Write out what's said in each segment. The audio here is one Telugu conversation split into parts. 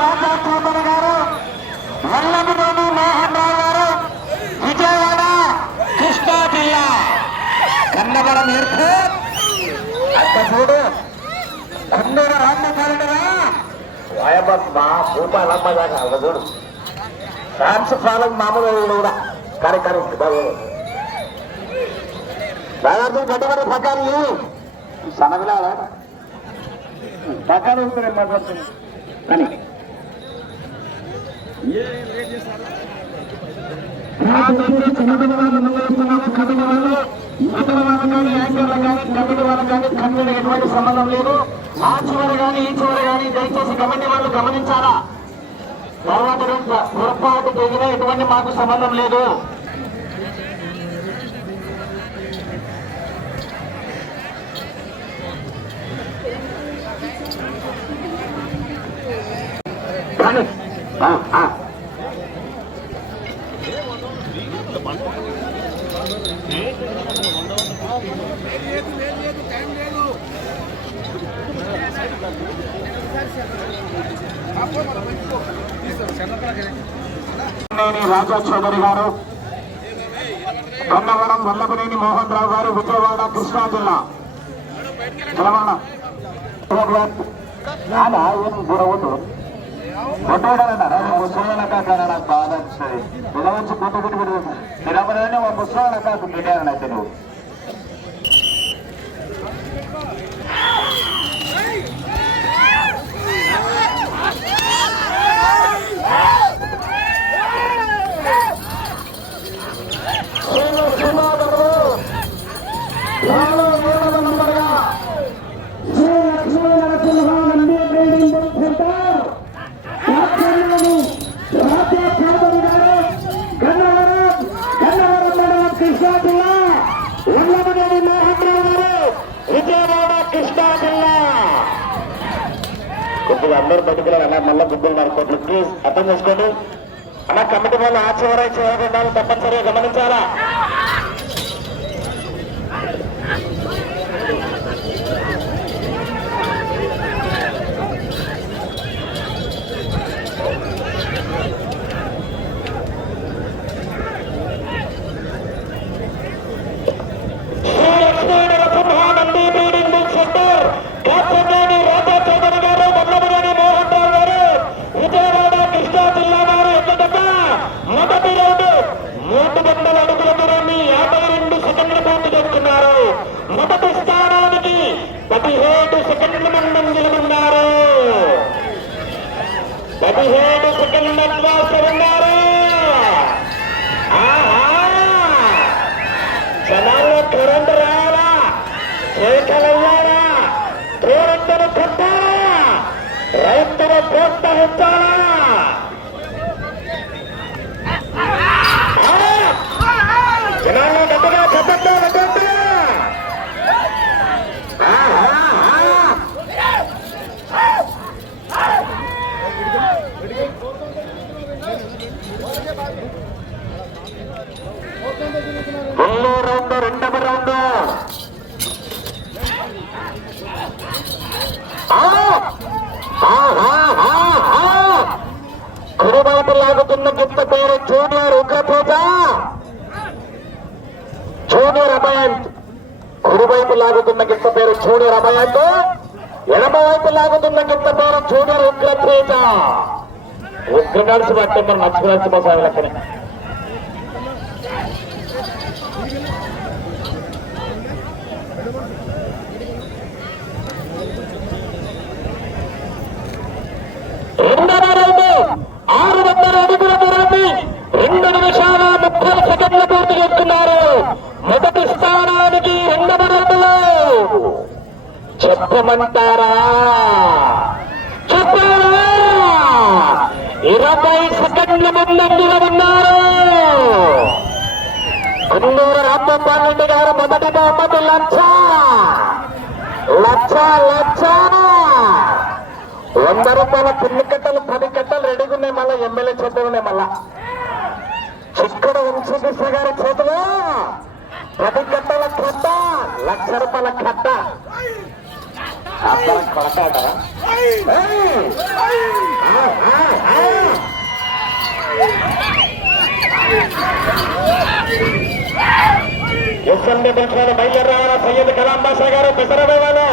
రాజా చౌదరి గారు, వల్లభనేని మోహన్ రావు గారు, విజయవాడ కృష్ణా జిల్లా. కన్నవరం ఎయిర్పోర్ట్ అంత చూడు కొండూరు రామ్మకారుడురా వాయబా భూపాలమ్మ దాకా అలా చూడు. ఫ్యాన్స్ ఫాలం మామూలు కూడా కరెక్ట్ దాదాపు గడ్డవారి పకాలు సనగలా పకాలు ఉంటున్నాయి మాట్లాడుతున్నాయి కానీ ఎటువంటి సంబంధం లేదు. ఆ చివరి కానీ ఈ చివరి కానీ దయచేసి కమిటీ వాళ్ళు గమనించాలా. తర్వాత పొరపాటు జరిగినా ఎటువంటి మాకు సంబంధం లేదు. రాజా చౌదరి గారు, గన్నవరం వల్లభనేని మోహన్ రావు గారు, విజయవాడ కృష్ణా జిల్లా. తెలంగాణ గురవుతూ కొట్టేయడాలన్నారా ముసలికారా? నాకు బాధ వస్తుంది. ఇలా వచ్చి కొట్టు కొట్టు పెడుతుంది. నిలబడనే మా ముసలికాకు పెట్టారని అయితే నువ్వు అందరూ బయటకు అలా మళ్ళీ గుడ్డలు నడుకోండి. ప్లీజ్ అర్థం చేసుకోండి. అలా కమిటీ వాళ్ళు ఆ చివర ఉండాలని తప్పనిసరిగా గమనించాలా. మొదటి స్థానానికి 17 సెకండ్ల ముందంజలు ఉన్నారు. 17 సెకండ్ల అడ్వాన్స్ ఉన్నారు. జనాల్లో కరెంటు రావాలా, చేకలయ్యారా, తోరంతను కొట్టాలా, రైతును ప్రోత్సహించాలా. జనాల్లో గట్టిగా చెప్పండి. రెండవ రౌండ్ కుడివైపు లాగుతున్న గిత్త పేరు జూనియర్ ఉగ్రతేజ, జూనియర్ అభయాంత్. కుడివైపు లాగుతున్న గిత్త పేరు జూనియర్ అభయాంత్, ఎడమ వైపు లాగుతున్న గిత్త పేరు జూనియర్ ఉగ్రతేజ. ఉగ్ర నడిచి పట్టే మనం నచ్చుకోవచ్చు మసాల లెక్కనే. రెండవ రౌండ్ 600 అడుగుల దూరాన్ని 2 నిమిషాల 30 సెకండ్లు పూర్తి చేస్తున్నారు. మొదటి స్థానానికి రెండవ రౌండ్లో చెప్పమంటారా? చెప్పారా? 20 సెకండ్ల ముందంజలో ఉన్నారు. కొండూరు రామ్మోహన్ రెడ్డి గారు మొదటి బహుమతి లక్ష. 100 రూపాయల పిన్ని కట్టలు 10 కట్టలు రెడీగా ఉన్నాయి. మళ్ళీ ఎమ్మెల్యే చేతులు ఉన్నాయి. మళ్ళా చిక్కడ వంశకృష్ణ గారి చేతిలో 10 గంటల కట్ట, ₹1,00,000 కట్ట. అసలు కొడతాడ ఎస్ఎండి పిలిచిన బయలుదేరాల సయ్యద్ కలాం బాషా గారు పెసరవేవాలు.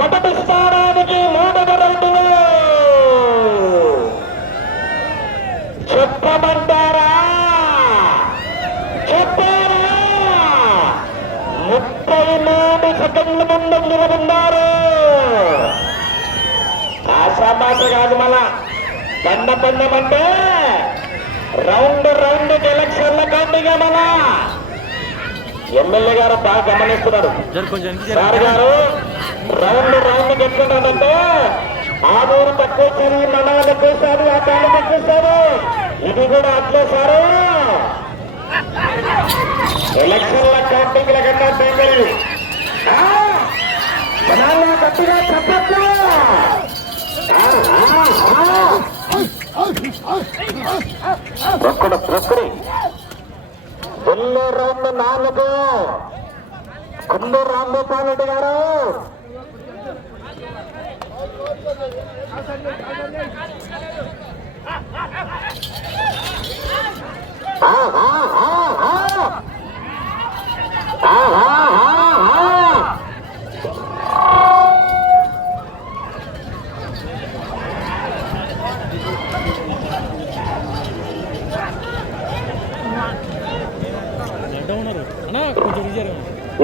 మొదటి స్థానానికి 3వ రౌండ్లో చెప్పమంటారా? చెప్పారా? 33 సెకండ్ల ముందు నిలబడ్డారు. ఆశామాష కాదు, మళ్ళా పందం అంటే రౌండ్ ఎలక్షన్ల కాండిగా మళ్ళా ఎమ్మెల్యే గారు బాగా గమనిస్తున్నారు. సార్ గారు రౌండ్ ఎట్లుంటుందంటే ఆ ఊరు తక్కువ సారి మండలం ఎక్కువసారు, ఆ కాలం ఎక్కువసారు, ఇది కూడా అట్లే సారు. ఎలక్షన్ల కౌంటింగ్ల కన్నా తేగలి గట్టిగా చెప్పచ్చు. ప్రొక్కడి ఎల్లో రౌండ్ 4 కుందూరు రాంగోపాల్ రెడ్డి గారు.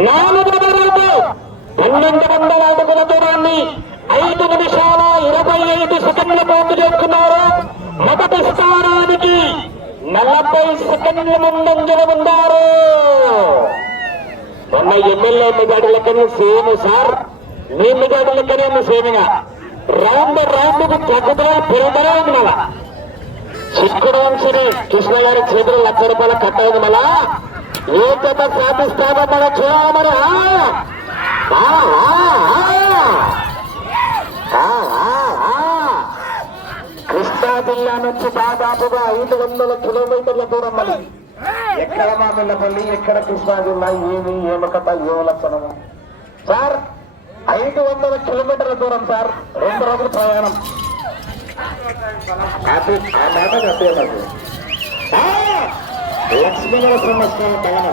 నాలుగు 1200 అడుగుల దూరాన్ని 5 నిమిషాల 25 సెకండ్ల పూర్తి చేసుకున్నారు. మొదటి స్థానానికి 40 సెకండ్ల ముందంజల ఉన్నారు. మొన్న ఎమ్మెల్యే మెజార్టీ లెక్కనే సేమ్ సార్, మీ మెజార్టీ లెక్కనే సేమిగా రౌండ్ కు తగ్గుదల పెరుగుదలే ఉంది. మళ్ళా చిక్కుడు వంశీ కృష్ణ గారి చేతులు ₹1,00,000 కట్టయింది. మళ్ళా ఏ జత సాధిస్తామో మనం చూడాలి. కృష్ణా జిల్లా నుంచి దాదాపుగా 500 కిలోమీటర్ల దూరం. మళ్ళీ ఎక్కడ మామిళ్ళపల్లి, ఎక్కడ కృష్ణా జిల్లా, ఏమకత ఏ లక్షణము సార్? 500 కిలోమీటర్ల దూరం సార్, 2 రోజుల ప్రయాణం. ఆ మాట చెప్పేది లక్ష్మణ సంవత్సరం తగన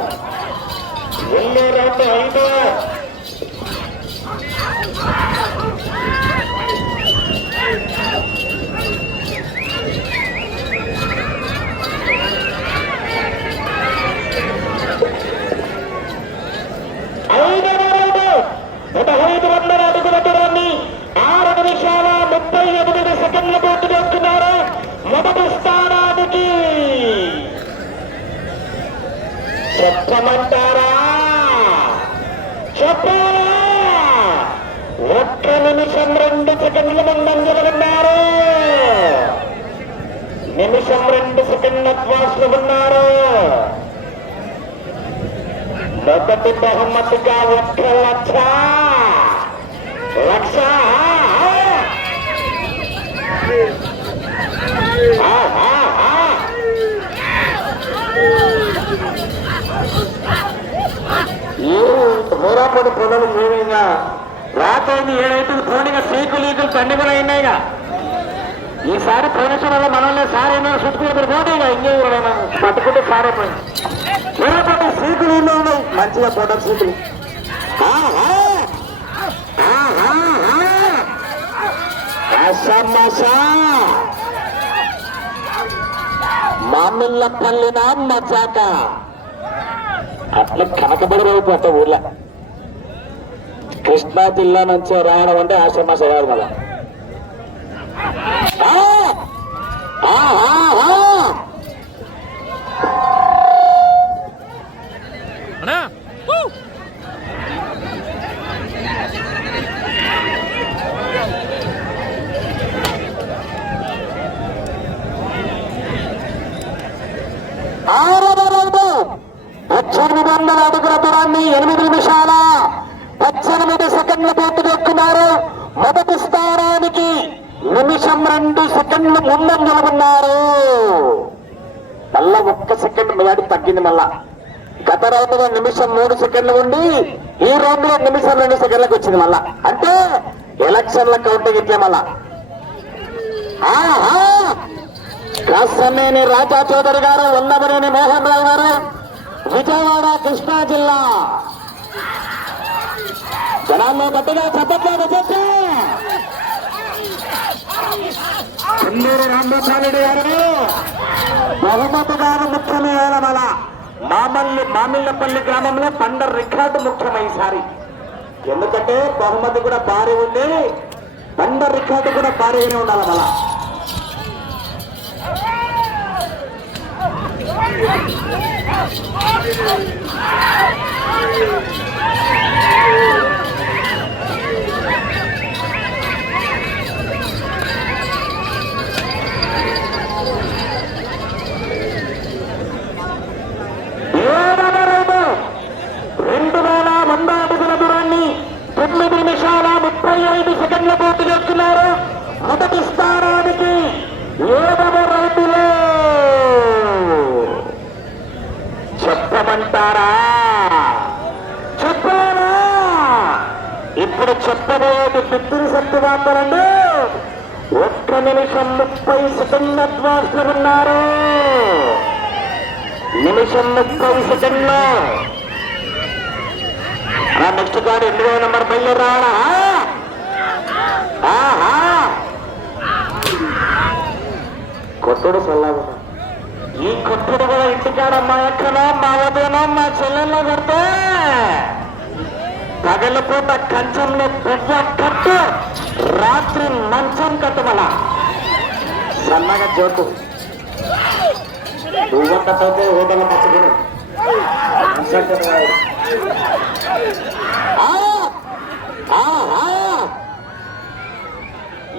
వెళ్ళే రౌండ్ 5. మొదటి స్థానానికి చెప్పమంటారా? చెప్పారా? 1 నిమిషం 2 సెకండ్ల ముందంజలు ఉన్నారు. నిమిషం 2 సెకండ్ల అడ్వాన్స్ ఉన్నారు. మొదటి బహుమతిగా 1,00,000 మూరాపడి పొలాలు ఏమైనా రాత్రి 7 పోనీగా సీకులు తండ్రిగా అయినాయిగా. ఈసారి పోలీసు వల్ల మనల్ని సార్ ఏమైనా చుట్టుకుని పోటీగా ఇంకేమైనా పట్టుకుంటే సారైపోయింది. మూరాపడి సీకులు ఉన్నాయి మంచిగా పోటీ సీకులు. మామిళ్ళపల్లిన మజాక అట్లా కనకబడి అట్ట ఊర్లో కృష్ణా జిల్లా నుంచి రావడం అంటే ఆశ్రమాస కాదు కదా. 8 నిమిషాల 18 సెకండ్ల పూర్తి చేసుకున్నారు. మొదటి స్థానానికి నిమిషం 2 సెకండ్లు ముందంజలో ఉన్నారు. మళ్ళా 1 సెకండ్ మెజార్టీ తగ్గింది. మళ్ళా గత రౌండ్ లో నిమిషం 3 సెకండ్లు ఉండి ఈ రౌండ్ లో నిమిషం 2 సెకండ్లకు వచ్చింది. మళ్ళా అంటే ఎలక్షన్ల కౌంటింగ్ ఇట్లే. మళ్ళా కాసనేని రాజా చౌదరి గారు, ఉన్నమనేని మోహన్ రావు గారు, విజయవాడ కృష్ణా జిల్లా. జనాల్లో గట్టిగా చప్పట్లు వచ్చేస్తే చెన్నూరు రామచారెడ్డి గారు బహుమతి గారు ముఖ్యమైన మన మామిళ్ళపల్లి గ్రామంలో పండ రికార్డు ముఖ్యమై ఈసారి. ఎందుకంటే బహుమతి కూడా భారీ ఉంది, పండ రికార్డు కూడా భారీగానే ఉండాలి. మళ్ళా మొదటి స్థానానికి 7వ రౌండ్లో చెప్పమంటారా? చెప్పారా? ఇప్పుడు చెప్పబోయేది బిత్తిరి శక్తి వార్తలండి. 1 నిమిషం 30 సెకండ్ల అడ్వాన్స్లో ఉన్నారు. నిమిషం 30 సెకండ్లు. నెక్స్ట్ కార్డు 8వ నెంబర్ బయలుదేరాడా? కొట్టుడు చల్లగా. ఈ కొట్టుడు కూడా ఇంటికాడ మా అక్కనో మా వదనో మా చెల్లెల్లో కడితే పగలపూట కంచంలో పువ్వ కట్టు, రాత్రి మంచం కట్టుమల సన్నగా జోటు పువ్వ కట్టయితే హోటల్ పచ్చుకుని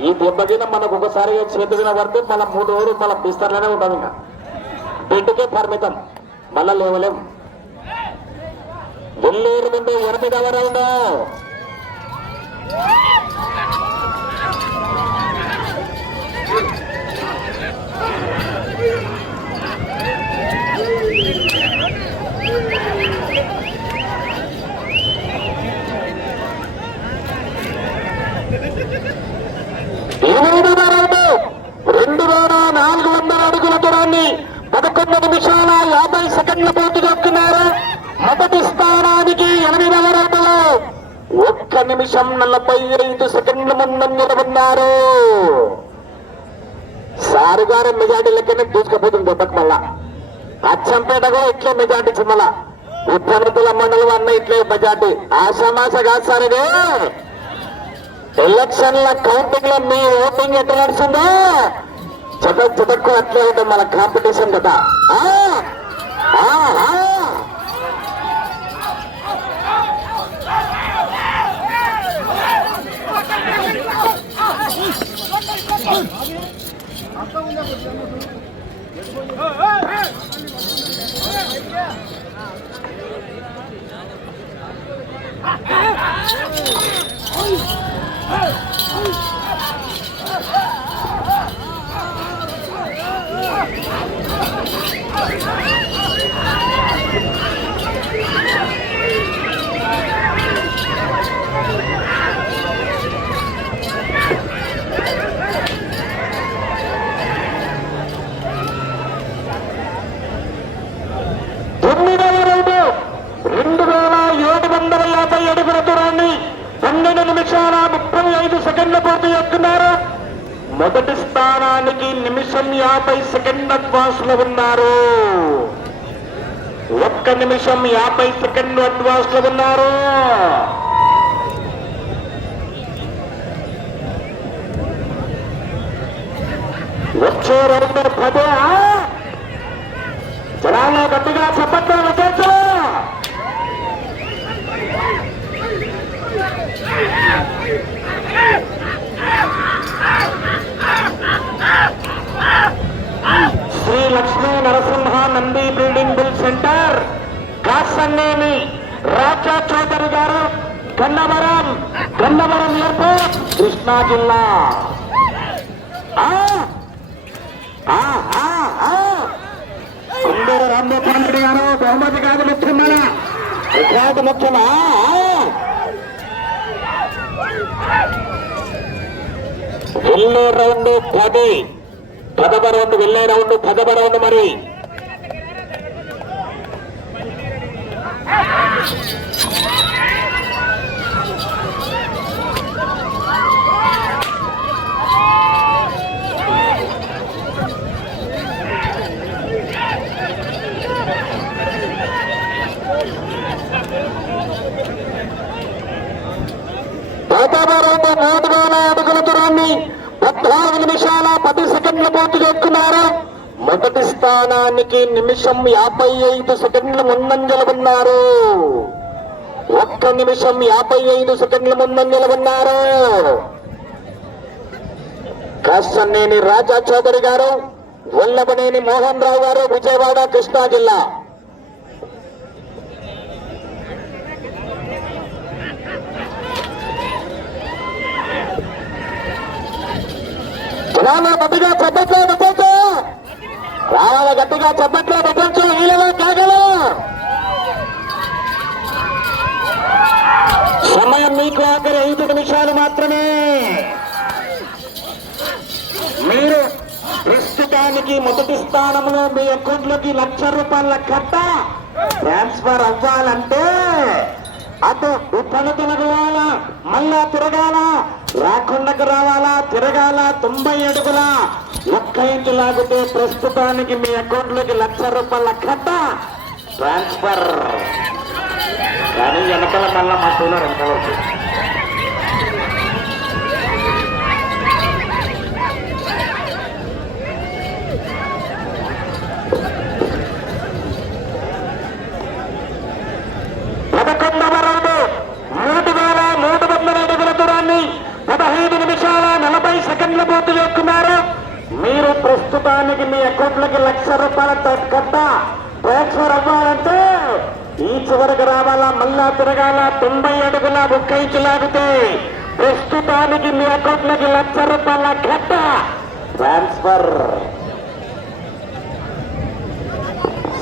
ఈ దెబ్బకిన మనకు ఒకసారిగా చేతి మీద పడితే మన 3 రోజులు మన బిస్తర్లోనే ఉంటాం. ఇంకా బెడ్కే పరిమితం, మళ్ళా లేవలేం. వెల్లేరు ముందు 8వ రౌండ్. మొదటి స్థానానికి 8వ రౌండ్లో 1 నిమిషం 45 సెకండ్ల ముందంజలో ఉన్నారు. సారు గారు మెజార్టీ లెక్కనే దూసుకుపోతుంది దెబ్బకి. మళ్ళా అచ్చంపేట కూడా ఇట్లే మెజార్టీ ఇచ్చింది. మళ్ళా ఉత్తరతుల మండలం అన్న ఇట్లే మెజార్టీ. ఆశామాస కాదు సార్ ఇది. ఎలక్షన్ల కౌంటింగ్ లో మీ ఓటింగ్ ఎట్లా నడుస్తుందో చదక్కు అట్లే ఉంటుంది మన కాంపిటీషన్ కదా. మొదటి స్థానానికి నిమిషం 50 సెకండ్ల అడ్వాన్స్ లో ఉన్నారు. 1 నిమిషం 50 సెకండ్లు అడ్వాన్స్ లో ఉన్నారు. వచ్చే 2-10 జనాల్లో గట్టిగా చప్పట్లు వచ్చేచ్చు. Shri Lakshmi Narasimha Nandi breeding bull centre, Kasanneni Raja Chowdary గారు గన్నవరం ఎయిర్పోర్ట్ కృష్ణా జిల్లా. కొండూరు రామ్మోహన్ రెడ్డి గారు బహుమతి కాదు ముఖ్యమా రికార్డు ముఖ్యమా. వెళ్ళే రౌండ్ 10వ రౌండ్ వెళ్ళే రౌండ్ 10వ రౌండ్ మరి పూర్తి చేసుకున్నారు. మొదటి స్థానానికి నిమిషం 55 సెకండ్లు ముందంజలు ఉన్నారు. 1 నిమిషం 55 సెకండ్ల ముందంజలు ఉన్నారు. కాసనేని రాజా చౌదరి గారు, వల్లభనేని మోహన్ రావు గారు, విజయవాడ కృష్ణా జిల్లా. గట్టిగా చెప్పట్లో పెట్టచ్చు, రావాల గట్టిగా చెప్పట్లో పెట్టచ్చు. వీళ్ళలో కాగలు సమయం మీకు ఆఖరి 5 నిమిషాలు మాత్రమే. మీరు ప్రస్తుతానికి మొదటి స్థానంలో మీ అకౌంట్లోకి ₹1,00,000 కట్ట ట్రాన్స్ఫర్ అవ్వాలంటే అటు ఉప్పను తిరగాలా, మళ్ళా తిరగాల, రాకొండకు రావాలా, తిరగాల, 90 అడుగుల 1 ఇంచు లాగితే ప్రస్తుతానికి మీ అకౌంట్లోకి ₹1,00,000 కట్ట ట్రాన్స్ఫర్. కానీ వెనకాల మళ్ళా మా టూలర్ ఎంతవరకు పూర్తి చేసుకున్నారు. మీరు ప్రస్తుతానికి మీ అకౌంట్లకి ₹1,00,000 కట్ట ట్రాన్స్ఫర్ అవ్వాలంటే ఈ చివరికి రావాలా, మళ్ళా తిరగాల, 90 అడుగుల 1 ఇంచు లాగితే ప్రస్తుతానికి మీ అకౌంట్లకి ₹1,00,000 కట్ట ట్రాన్స్ఫర్.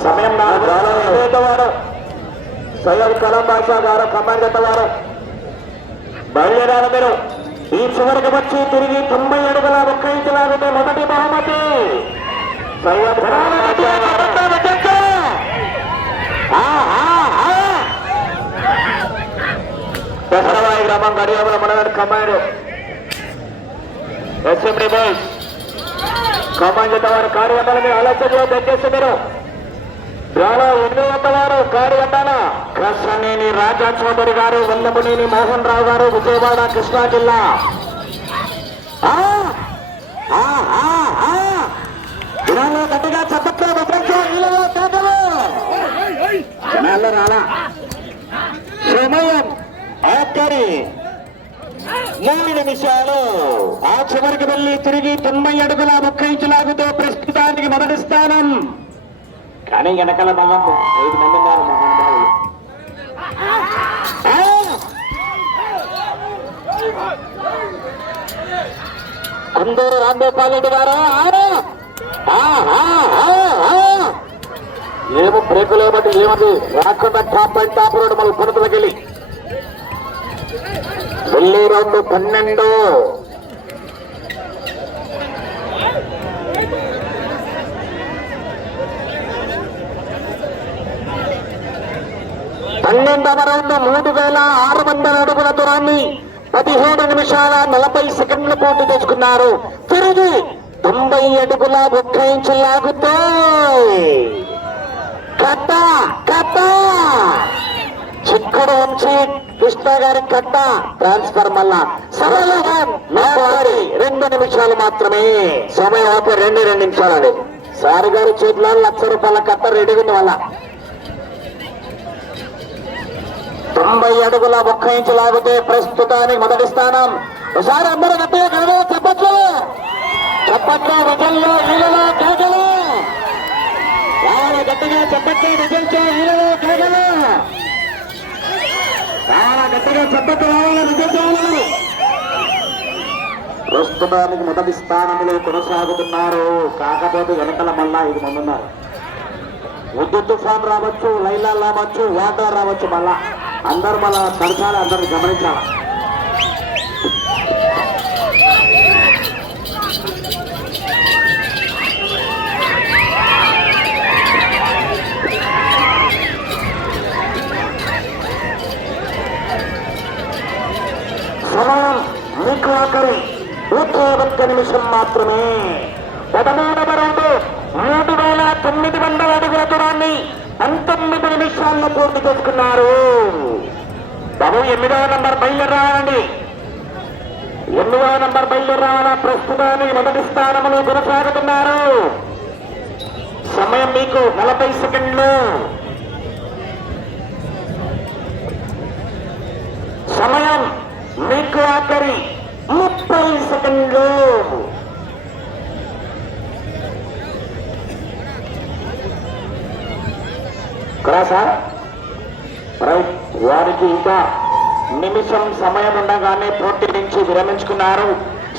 సమయం వారు సయ్యద్ కలాం బాషా గారు కమాండ్ వారు బయలుదేరారు. మీరు ఈ చివరికి వచ్చి తిరిగి 90 అడుగుల 1 ఇంచు లాగితే మొదటి బహుమతి దసరాబాయి గ్రామం గడియాముల మనగారి కమాండ్ అసెంబ్లీ బాయ్స్ కమాండ్ వారు కార్యక్రమాల మీద ఆలోచనలో దయచేసి మీరు డ్రాలో 8వ వారు కార్యకర్తల కృష్ణనేని రాజా చౌదరి గారు, వల్లభనేని మోహన్ రావు గారు, విజయవాడ కృష్ణా జిల్లా. డ్రాలో గట్టిగా చప్పట్లో జనాల్లో రాలా. సమయం ఆఖరి 3 నిమిషాలు. ఆ చివరికి వెళ్ళి తిరిగి 90 అడుగుల 1 ఇంచు లాగితే ప్రస్తుతానికి మొదటి స్థానం. కానీ వెనకాల మహం 5 మంది ఉన్నారు. మహానుభావులు కొందరు రామ్మోహన్ రెడ్డి గారు ఏమో బ్రేకులు ఏమంటే ఏమది రాకుండా టాప్ రోడ్డు మన పునతులకి వెళ్ళి వెళ్ళి రౌండ్ 12. పన్నెండవ రౌండ్ 3,600 అడుగుల దూరాన్ని 17 నిమిషాల 40 సెకండ్లు పూర్తి చేసుకున్నారు. తిరిగి 90 అడుగుల 1 ఇంచు లాగుతే కట్ట చిక్కుడు ఉంచి కృష్ణ గారి కట్ట ట్రాన్స్ఫర్. మళ్ళా సమయం 2 నిమిషాలు మాత్రమే. సమయం అయితే 2 నిమిషాలండి. సారి గారి చేతిలో ₹1,00,000 కట్ట రెడీగా ఉంది. వల్ల 90 అడుగుల 1 ఇంచు లాగితే ప్రస్తుతానికి మొదటి స్థానం. ఒకసారి అందరూ గట్టిగా కలవ చెప్పట్లు విజల్లో వీళ్ళలో కేకలు రావాలి. గట్టిగా చెప్పట్లు విజల్తో వీళ్ళలో కేకలు. గట్టిగా చెప్పట్టు రావాలని విజయవాడలు ప్రస్తుతానికి మొదటి స్థానంలో కొనసాగుతున్నారు. కాకపోతే వెనకాల మళ్ళా 5 మంది ఉన్నారు. ఉద్దు తుఫాన్ రావచ్చు, లైలా రావచ్చు, వాటర్ రావచ్చు. మళ్ళా అందరూ మళ్ళా తరచాలి, అందరిని గమనించాలి. సమయం మీకు ఆఖరి 1 నిమిషం మాత్రమే. 13వ రౌండ్ 3,900 అడుగుల దూరాన్ని 19 నిమిషాల్లో పూర్తి చేసుకున్నారు. బాబు 8వ నంబర్ బయలుదేరాలండి. 8వ నంబర్ బయలుదేరాల. ప్రస్తుతానికి మొదటి స్థానంలో కొనసాగుతున్నారు. సమయం మీకు 40 సెకండ్లు. సమయం మీకు ఆఖరి 30 సెకండ్లు. సార్ వారికి ఇంకా నిమిషం సమయం ఉండగానే పోటీ నుంచి విరమించుకున్నారు.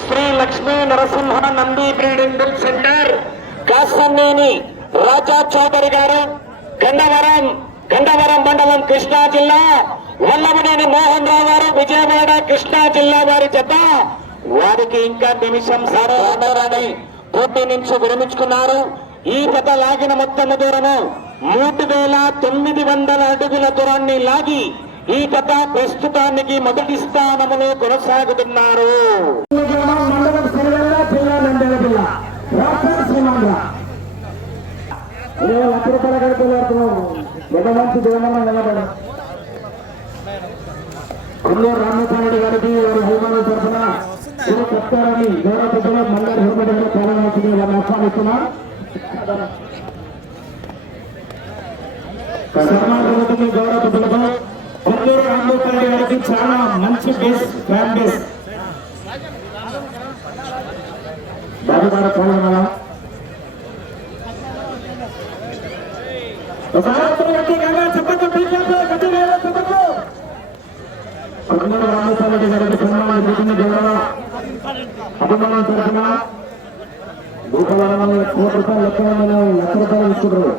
శ్రీ లక్ష్మీ నరసింహ నంది బ్రీడింగ్ సెంటర్ కాసన్నేని రాజా చౌదరి గారు, గండవరం మండలం కృష్ణా జిల్లా, వల్లభనేని మోహన్ రావు గారు, విజయవాడ కృష్ణా జిల్లా వారి జత. వారికి ఇంకా నిమిషం సారాన్ని పోటీ నుంచి విరమించుకున్నారు. ఈ జత లాగిన మొత్తం దూరము 3,900 అడుగుల దూరాన్ని లాగి ఈ జత ప్రస్తుతానికి మొదటి స్థానంలో కొనసాగుతున్నారు. రామస్వామి గారికి వారి హోమాల తరఫున చెప్తారని గౌరవ పెద్దలు మండలి హోమడంలో పాల్గొనాల్సింది వారిని ఆహ్వానిస్తున్నాం. సమాజంలో గౌరవ పెద్దలతో కొల్లూరు రామస్వామి గారికి చాలా మంచి బేస్, ఫ్యాన్ బేస్ బాబుగారు పాల్గొనాలా. కొల్లూరు రామస్వామి గారికి సన్మానం చేసిన గౌరవ అభిమానం తరఫున 1,00,00,000 లెక్క 1,00,00,000 ఇస్తున్నారు.